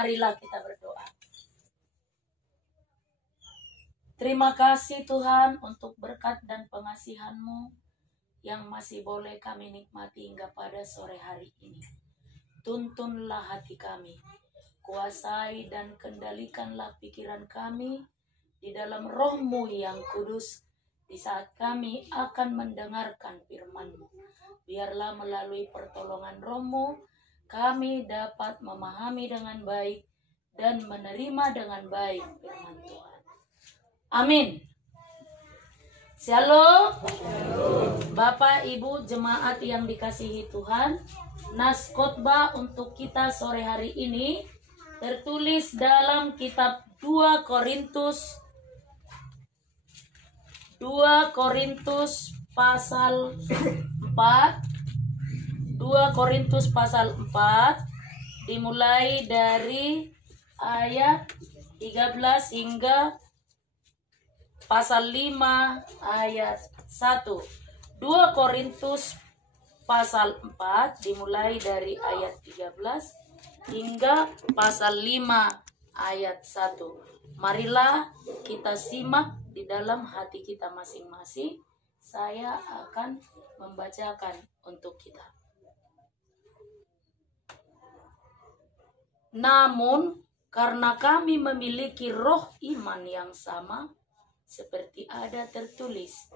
Marilah kita berdoa. Terima kasih Tuhan untuk berkat dan pengasihan-Mu yang masih boleh kami nikmati hingga pada sore hari ini. Tuntunlah hati kami, kuasai dan kendalikanlah pikiran kami di dalam Roh-Mu yang kudus di saat kami akan mendengarkan firman-Mu. Biarlah melalui pertolongan Roh-Mu kami dapat memahami dengan baik dan menerima dengan baik firman Tuhan. Amin. Shalom. Bapak, Ibu, jemaat yang dikasihi Tuhan, nas khotbah untuk kita sore hari ini tertulis dalam kitab 2 Korintus pasal 4. 2 Korintus pasal 4 dimulai dari ayat 13 hingga pasal 5 ayat 1. 2 Korintus pasal 4 dimulai dari ayat 13 hingga pasal 5 ayat 1. Marilah kita simak di dalam hati kita masing-masing. Saya akan membacakan untuk kita. Namun, karena kami memiliki roh iman yang sama, seperti ada tertulis,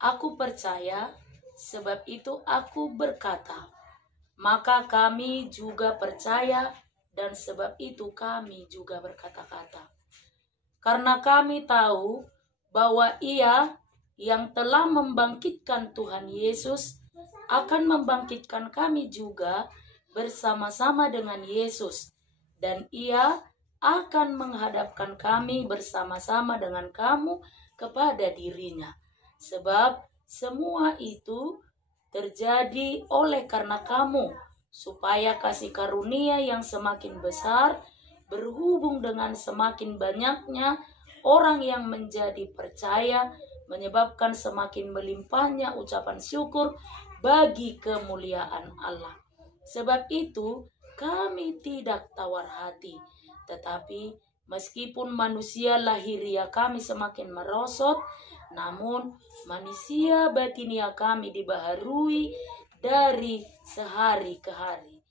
aku percaya, sebab itu aku berkata. Maka kami juga percaya, dan sebab itu kami juga berkata-kata. Karena kami tahu bahwa Ia yang telah membangkitkan Tuhan Yesus akan membangkitkan kami juga bersama-sama dengan Yesus. Dan Ia akan menghadapkan kami bersama-sama dengan kamu kepada dirinya. Sebab semua itu terjadi oleh karena kamu, supaya kasih karunia yang semakin besar berhubung dengan semakin banyaknya orang yang menjadi percaya, menyebabkan semakin melimpahnya ucapan syukur bagi kemuliaan Allah. Sebab itu kami tidak tawar hati, tetapi meskipun manusia lahiria kami semakin merosot, namun manusia batinia kami dibaharui dari sehari ke hari.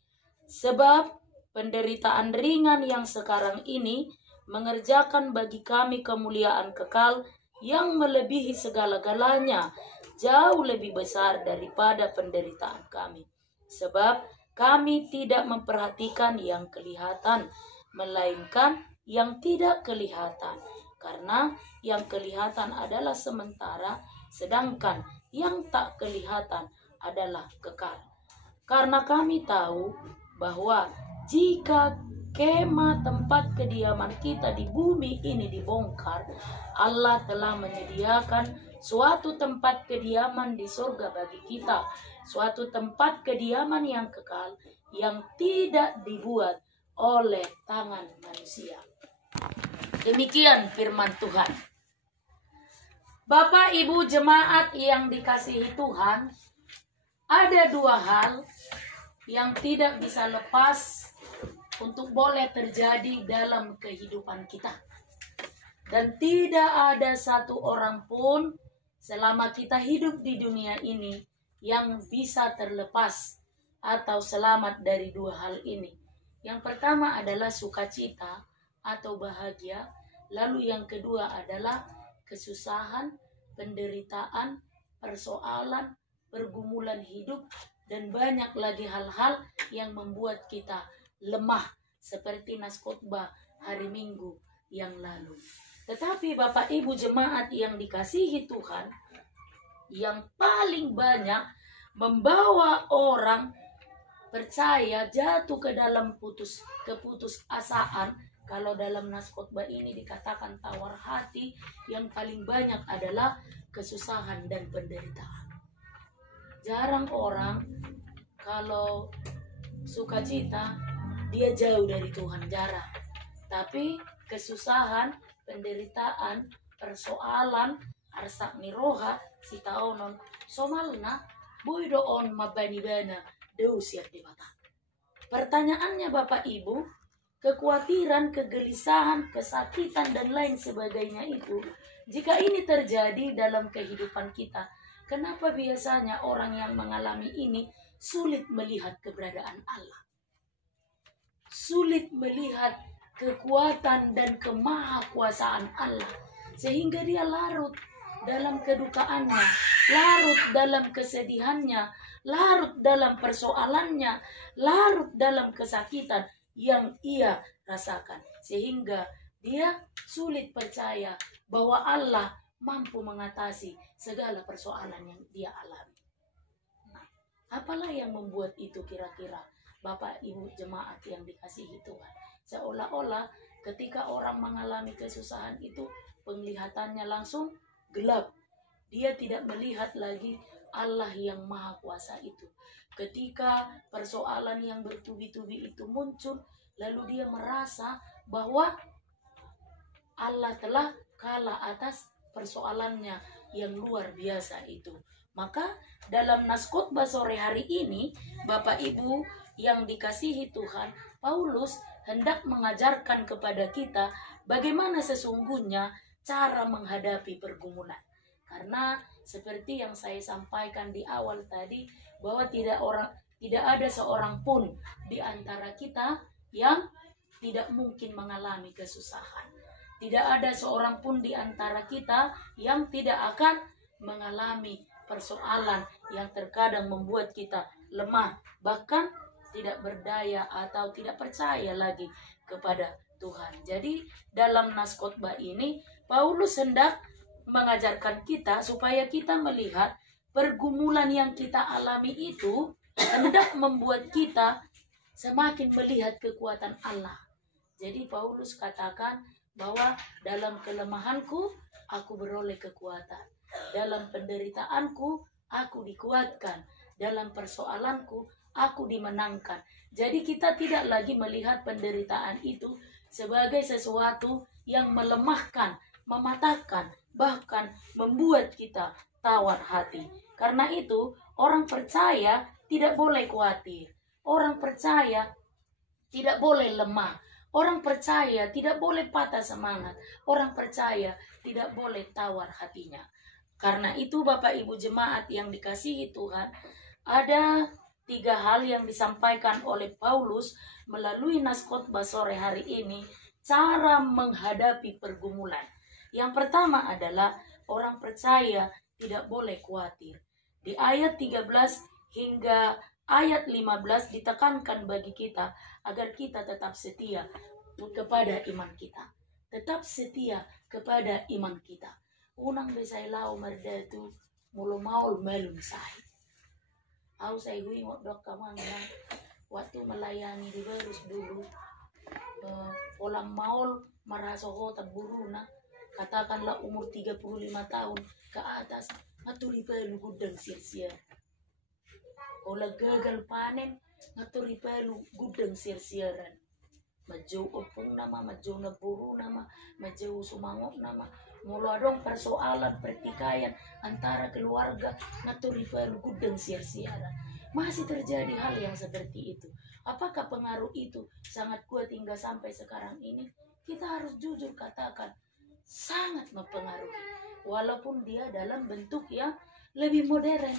Sebab penderitaan ringan yang sekarang ini mengerjakan bagi kami kemuliaan kekal yang melebihi segala-galanya, jauh lebih besar daripada penderitaan kami. Sebab kami tidak memperhatikan yang kelihatan, melainkan yang tidak kelihatan. Karena yang kelihatan adalah sementara, sedangkan yang tak kelihatan adalah kekal. Karena kami tahu bahwa jika kemah tempat kediaman kita di bumi ini dibongkar, Allah telah menyediakan suatu tempat kediaman di surga bagi kita, suatu tempat kediaman yang kekal yang tidak dibuat oleh tangan manusia. Demikian firman Tuhan. Bapak, Ibu, jemaat yang dikasihi Tuhan, ada dua hal yang tidak bisa lepas untuk boleh terjadi dalam kehidupan kita. Dan tidak ada satu orang pun selama kita hidup di dunia ini yang bisa terlepas atau selamat dari dua hal ini. Yang pertama adalah sukacita atau bahagia, lalu yang kedua adalah kesusahan, penderitaan, persoalan, pergumulan hidup, dan banyak lagi hal-hal yang membuat kita lemah, seperti nas khotbah hari Minggu yang lalu. Tetapi Bapak Ibu jemaat yang dikasihi Tuhan, yang paling banyak membawa orang percaya jatuh ke dalam keputusasaan, kalau dalam nas khotbah ini dikatakan tawar hati, yang paling banyak adalah kesusahan dan penderitaan. Jarang orang kalau sukacita dia jauh dari Tuhan, jarang. Tapi kesusahan, penderitaan, persoalan, arsak niroha, sitaonon, somalna, boydoon mabanibana, deusiat di mata. Pertanyaannya Bapak Ibu, kekhawatiran, kegelisahan, kesakitan, dan lain sebagainya itu, jika ini terjadi dalam kehidupan kita, kenapa biasanya orang yang mengalami ini sulit melihat keberadaan Allah? Sulit melihat kekuatan dan kemahakuasaan Allah. Sehingga dia larut dalam kedukaannya, larut dalam kesedihannya, larut dalam persoalannya, larut dalam kesakitan yang ia rasakan. Sehingga dia sulit percaya bahwa Allah mampu mengatasi segala persoalan yang dia alami. Nah, apalah yang membuat itu kira-kira, Bapak Ibu jemaat yang dikasihi Tuhan? Seolah-olah ketika orang mengalami kesusahan itu, penglihatannya langsung gelap. Dia tidak melihat lagi Allah yang maha kuasa itu. Ketika persoalan yang bertubi-tubi itu muncul, lalu dia merasa bahwa Allah telah kalah atas persoalannya yang luar biasa itu. Maka dalam nas khotbah sore hari ini, Bapak Ibu yang dikasihi Tuhan, Paulus hendak mengajarkan kepada kita bagaimana sesungguhnya cara menghadapi pergumulan. Karena seperti yang saya sampaikan di awal tadi, bahwa tidak ada seorang pun di antara kita yang tidak mungkin mengalami kesusahan. Tidak ada seorang pun di antara kita yang tidak akan mengalami persoalan yang terkadang membuat kita lemah, bahkan tidak berdaya atau tidak percaya lagi kepada Tuhan. Jadi dalam nas khotbah ini Paulus hendak mengajarkan kita supaya kita melihat pergumulan yang kita alami itu hendak membuat kita semakin melihat kekuatan Allah. Jadi Paulus katakan bahwa dalam kelemahanku aku beroleh kekuatan. Dalam penderitaanku aku dikuatkan. Dalam persoalanku aku dimenangkan. Jadi kita tidak lagi melihat penderitaan itu sebagai sesuatu yang melemahkan, mematahkan, bahkan membuat kita tawar hati. Karena itu orang percaya tidak boleh khawatir. Orang percaya tidak boleh lemah. Orang percaya tidak boleh patah semangat. Orang percaya tidak boleh tawar hatinya. Karena itu Bapak Ibu jemaat yang dikasihi Tuhan, ada 3 hal yang disampaikan oleh Paulus melalui nas khotbah sore hari ini, cara menghadapi pergumulan. Yang pertama adalah orang percaya tidak boleh khawatir. Di ayat 13 hingga ayat 15 ditekankan bagi kita agar kita tetap setia kepada iman kita. Tetap setia kepada iman kita. Unang besay lau merdatu mulu maul melum sahi. Aku saya huingok dok kamangnya waktu melayani di Berus dulu. Orang maul marasoho taburuna, katakanlah umur 35 tahun ke atas, ngaturi pelu gudang sia-sia. Ola gagal panen, ngaturi pelu gudang sia-siaran. Majau opung nama, majau naburu nama, majau sumangok nama. Mula dong persoalan pertikaian antara keluarga, ngaturi pelu gudang sia-siaran. Masih terjadi hal yang seperti itu. Apakah pengaruh itu sangat kuat hingga sampai sekarang ini? Kita harus jujur katakan, sangat mempengaruhi. Walaupun dia dalam bentuk yang lebih modern.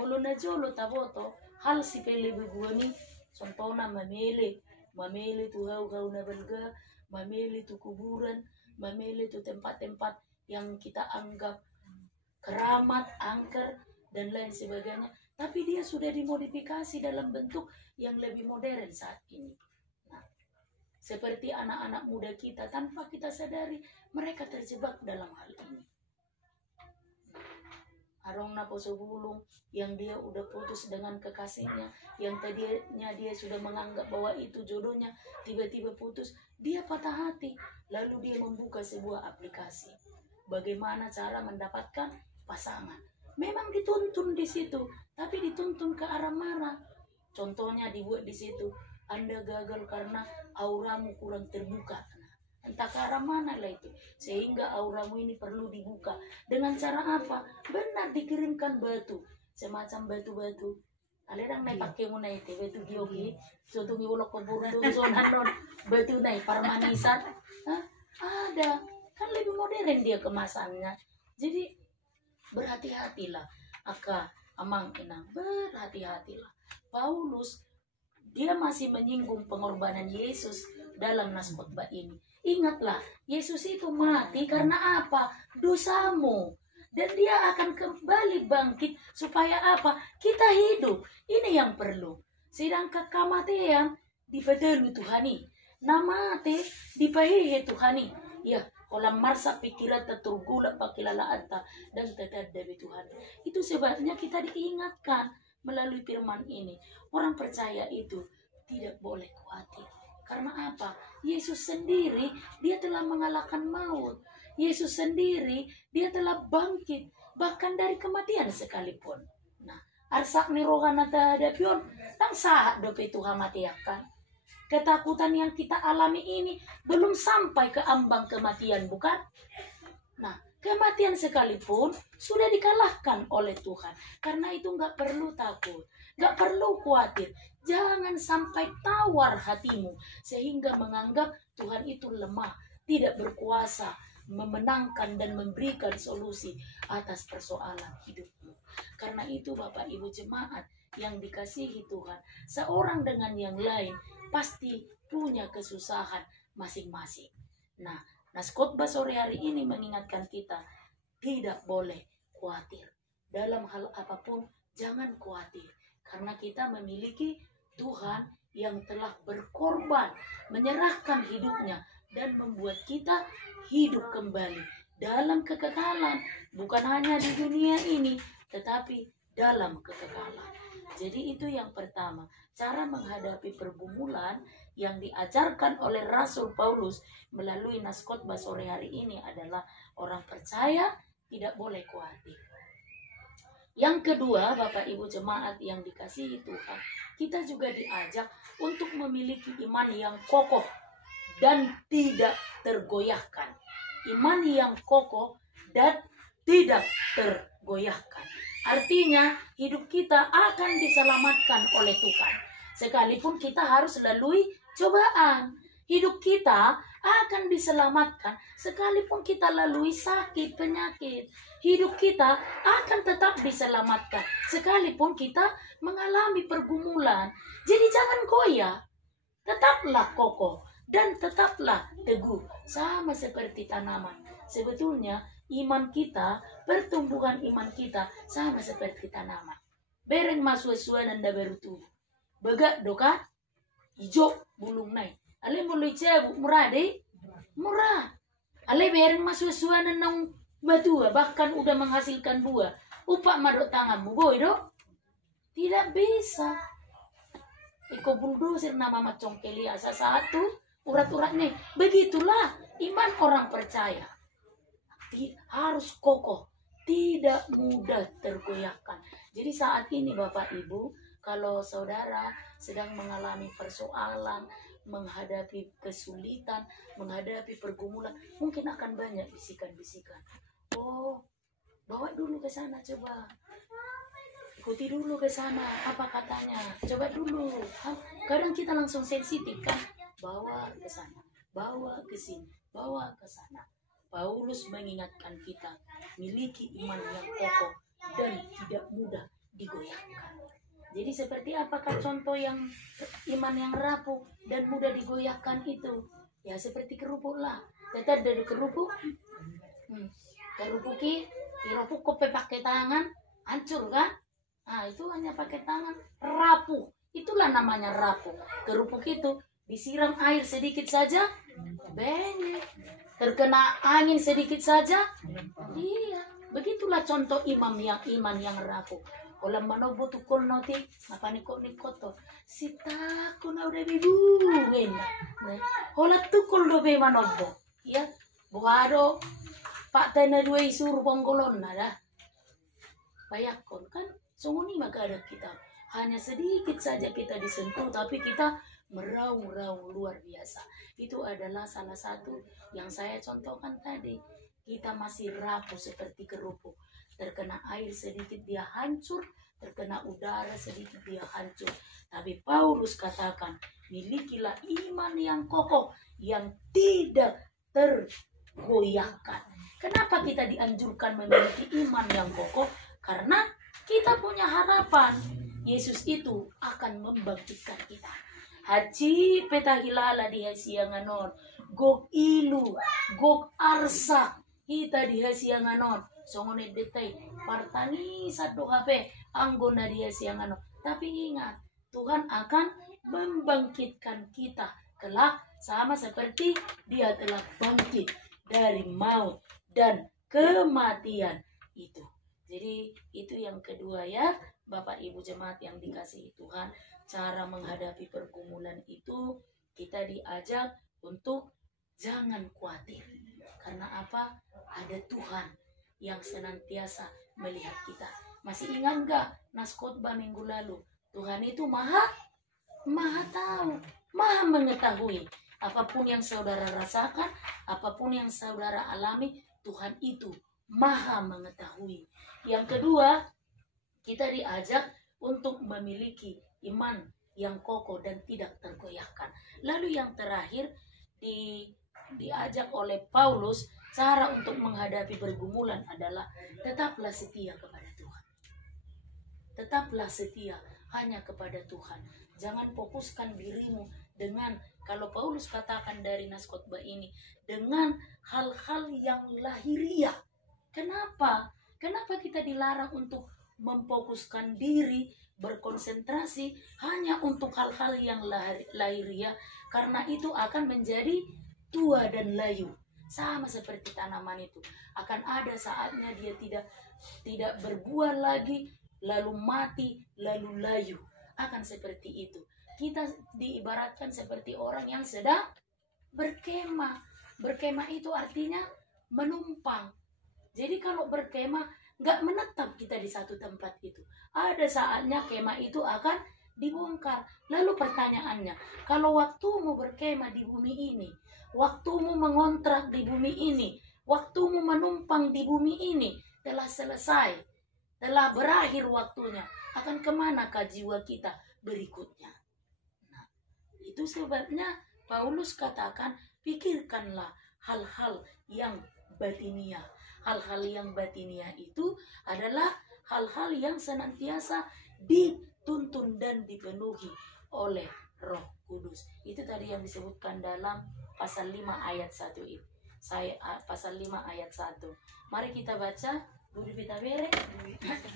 Muluna jolo taboto, hal sipele beguani, contohnya mamele tu hau-hau na belga, mamele tu kuburan, mamele tu tempat-tempat yang kita anggap keramat, angker, dan lain sebagainya. Tapi dia sudah dimodifikasi dalam bentuk yang lebih modern saat ini. Nah, seperti anak-anak muda kita, tanpa kita sadari, mereka terjebak dalam hal ini. Arong na poso bulung yang dia udah putus dengan kekasihnya, yang tadinya dia sudah menganggap bahwa itu jodohnya, tiba-tiba putus, dia patah hati. Lalu dia membuka sebuah aplikasi. Bagaimana cara mendapatkan pasangan? Memang dituntun di situ, tapi dituntun ke arah marah. Contohnya dibuat di situ, Anda gagal karena auramu kurang terbuka. Entah ke arah mana lah itu. Sehingga auramu ini perlu dibuka. Dengan cara apa? Benar dikirimkan batu. Semacam batu-batu Alerang nai pakai mo nai te betu diogi. So tungi ulok keburu so nanon betu nai parmanisan. Ada kan lebih modern dia kemasannya. Jadi berhati-hatilah, aka amang inang, berhati-hatilah. Paulus dia masih menyinggung pengorbanan Yesus dalam nas khotbah ini. Ingatlah, Yesus itu mati karena apa? Dosamu. Dan dia akan kembali bangkit supaya apa? Kita hidup. Ini yang perlu. Sedangkan kematian dipedelu Tuhani. Namate dipahihe Tuhani. Ya, kolam marsa pikiran tergulak pakilalaanta dan tetap dari Tuhan. Itu sebabnya kita diingatkan melalui firman ini. Orang percaya itu tidak boleh khawatir. Karena apa? Yesus sendiri, dia telah mengalahkan maut. Yesus sendiri, dia telah bangkit. Bahkan dari kematian sekalipun. Nah, arsak ni rohana tahadapion, tang sahat dope Tuhan matiakan. Ketakutan yang kita alami ini belum sampai ke ambang kematian, bukan? Nah, kematian sekalipun sudah dikalahkan oleh Tuhan. Karena itu nggak perlu takut, nggak perlu khawatir. Jangan sampai tawar hatimu sehingga menganggap Tuhan itu lemah, tidak berkuasa, memenangkan dan memberikan solusi atas persoalan hidupmu. Karena itu Bapak Ibu jemaat yang dikasihi Tuhan, seorang dengan yang lain pasti punya kesusahan masing-masing. Nah, nas khotbah sore hari ini mengingatkan kita tidak boleh khawatir. Dalam hal apapun jangan khawatir. Karena kita memiliki Tuhan yang telah berkorban, menyerahkan hidupnya dan membuat kita hidup kembali dalam kekekalan. Bukan hanya di dunia ini, tetapi dalam kekekalan. Jadi itu yang pertama, cara menghadapi pergumulan yang diajarkan oleh Rasul Paulus melalui nas khotbah sore hari ini adalah orang percaya tidak boleh khawatir. Yang kedua, Bapak Ibu jemaat yang dikasihi Tuhan, kita juga diajak untuk memiliki iman yang kokoh dan tidak tergoyahkan. Iman yang kokoh dan tidak tergoyahkan. Artinya hidup kita akan diselamatkan oleh Tuhan. Sekalipun kita harus lalui cobaan. Hidup kita akan diselamatkan sekalipun kita lalui sakit, penyakit. Hidup kita akan tetap diselamatkan sekalipun kita mengalami pergumulan. Jadi jangan goyah. Tetaplah kokoh dan tetaplah teguh. Sama seperti tanaman. Sebetulnya iman kita, pertumbuhan iman kita sama seperti tanaman. Bereng masua-sua nanda berutu. Begak doka hijau bulung naik. Ale mulai cebu murah deh. Murah. Ale bereng masua-sua nanda batu bahkan udah menghasilkan buah. Upak madok tanganmu boy dok. Tidak bisa. Iko bulldozer nama macong keli asa satu urat-uratnya. Begitulah iman orang percaya. Harus kokoh, tidak mudah tergoyahkan. Jadi saat ini Bapak Ibu, kalau saudara sedang mengalami persoalan, menghadapi kesulitan, menghadapi pergumulan, mungkin akan banyak bisikan-bisikan. Oh, bawa dulu ke sana coba. Ikuti dulu ke sana, apa katanya? Coba dulu. Kadang kita langsung sensitif kan? Bawa ke sana, bawa ke sini, bawa ke sana. Paulus mengingatkan kita, miliki iman yang kokoh dan tidak mudah digoyahkan. Jadi seperti apakah contoh yang iman yang rapuh dan mudah digoyahkan itu? Ya seperti kerupuk lah. Tetap dari kerupuk, kerupuki, kerupuk kope pakai tangan, hancur kan? Nah itu hanya pakai tangan, rapuh. Itulah namanya rapuh. Kerupuk itu disiram air sedikit saja, benyek. Terkena angin sedikit saja, iya. Begitulah contoh iman yang rapuh. Kalau manobo tukul noti, apa nikot to, sita kuna udah bibuin. Kalau tukul do be manobo, ya, buado pak tena dua isur bonggolon nada. Bayakon kan, sungguh maka ada kita. Hanya sedikit saja kita disentuh, tapi kita meraung-raung luar biasa. Itu adalah salah satu yang saya contohkan tadi. Kita masih rapuh seperti kerupuk. Terkena air sedikit dia hancur, terkena udara sedikit dia hancur. Tapi Paulus katakan, milikilah iman yang kokoh, yang tidak tergoyahkan. Kenapa kita dianjurkan memiliki iman yang kokoh? Karena kita punya harapan. Yesus itu akan membangkitkan kita. Haji peta hilala di hasianganon, gok ilu, gok arsa, kita di hasianganon. Songone detai, partani satu HP, anggona di hasianganon. Tapi ingat, Tuhan akan membangkitkan kita kelak sama seperti Dia telah bangkit dari maut dan kematian itu. Jadi itu yang kedua ya, Bapak Ibu jemaat yang dikasihi Tuhan. Cara menghadapi pergumulan itu kita diajak untuk jangan khawatir. Karena apa? Ada Tuhan yang senantiasa melihat kita. Masih ingat gak nas khotbah minggu lalu? Tuhan itu maha tahu, maha mengetahui. Apapun yang saudara rasakan, apapun yang saudara alami, Tuhan itu maha mengetahui. Yang kedua, kita diajak untuk memiliki iman yang kokoh dan tidak tergoyahkan. Lalu yang terakhir diajak oleh Paulus, cara untuk menghadapi pergumulan adalah tetaplah setia kepada Tuhan. Tetaplah setia hanya kepada Tuhan. Jangan fokuskan dirimu dengan, kalau Paulus katakan dari nas khotbah ini, dengan hal-hal yang lahiriah. Kenapa? Kenapa kita dilarang untuk memfokuskan diri, berkonsentrasi hanya untuk hal-hal yang lahiriah? Karena itu akan menjadi tua dan layu. Sama seperti tanaman itu. Akan ada saatnya dia tidak berbuah lagi, lalu mati, lalu layu. Akan seperti itu. Kita diibaratkan seperti orang yang sedang berkemah. Berkemah itu artinya menumpang. Jadi kalau berkemah, nggak menetap kita di satu tempat itu. Ada saatnya kemah itu akan dibongkar. Lalu pertanyaannya, kalau waktumu berkemah di bumi ini, waktumu mengontrak di bumi ini, waktumu menumpang di bumi ini telah selesai, telah berakhir waktunya, akan kemanakah jiwa kita berikutnya? Nah, itu sebabnya Paulus katakan, pikirkanlah hal-hal yang batiniah. Hal-hal yang batiniah itu adalah hal-hal yang senantiasa dituntun dan dipenuhi oleh Roh Kudus. Itu tadi yang disebutkan dalam pasal 5 ayat 1 itu. Pasal 5 ayat 1. Mari kita baca. Budi Pita Bere.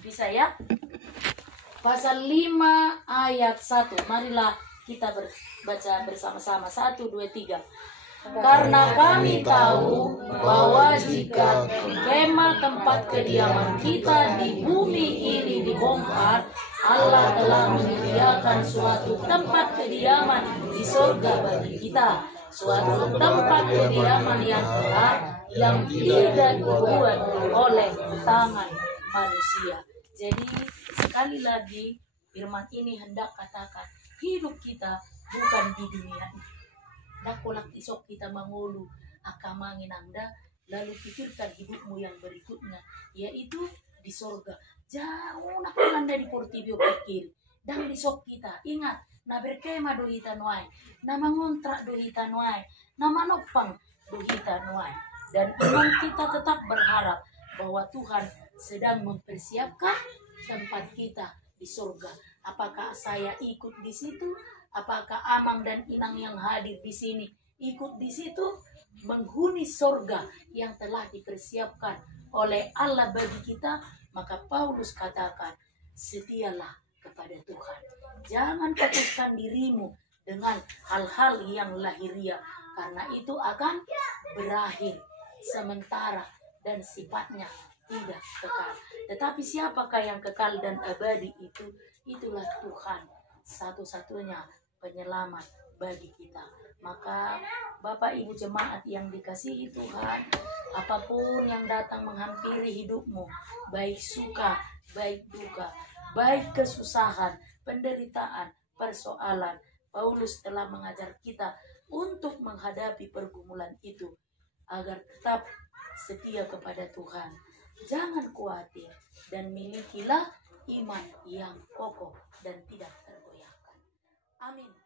Bisa ya? Pasal 5 ayat 1. Marilah kita baca bersama-sama. 1, 2, 3. Karena kami tahu bahwa jika kemah tempat kediaman kita di bumi ini dibongkar, Allah telah menyediakan suatu tempat kediaman di surga bagi kita, suatu tempat kediaman yang kekal, yang tidak dibuat oleh tangan manusia. Jadi sekali lagi firman ini hendak katakan, hidup kita bukan di dunia ini. Dakolak isok kita mengulu akamangin anda, lalu pikirkan hidupmu yang berikutnya, yaitu di sorga. Jauh nak pulang dari portibio pikir. Dan di sok kita, ingat, na berkemah dohita nuai, na mangontrak dohita nuai, na manopang dohita nuai. Dan iman kita tetap berharap bahwa Tuhan sedang mempersiapkan tempat kita di sorga. Apakah saya ikut di situ? Apakah Amang dan Inang yang hadir di sini ikut di situ menghuni sorga yang telah dipersiapkan oleh Allah bagi kita? Maka Paulus katakan, setialah kepada Tuhan. Jangan fokuskan dirimu dengan hal-hal yang lahiriah, karena itu akan berakhir sementara dan sifatnya tidak kekal. Tetapi siapakah yang kekal dan abadi itu? Itulah Tuhan, satu-satunya penyelamat bagi kita. Maka Bapak Ibu jemaat yang dikasihi Tuhan, apapun yang datang menghampiri hidupmu, baik suka, baik duka, baik kesusahan, penderitaan, persoalan, Paulus telah mengajar kita untuk menghadapi pergumulan itu agar tetap setia kepada Tuhan. Jangan khawatir dan milikilah iman yang kokoh dan tidak tergoyahkan. Amin.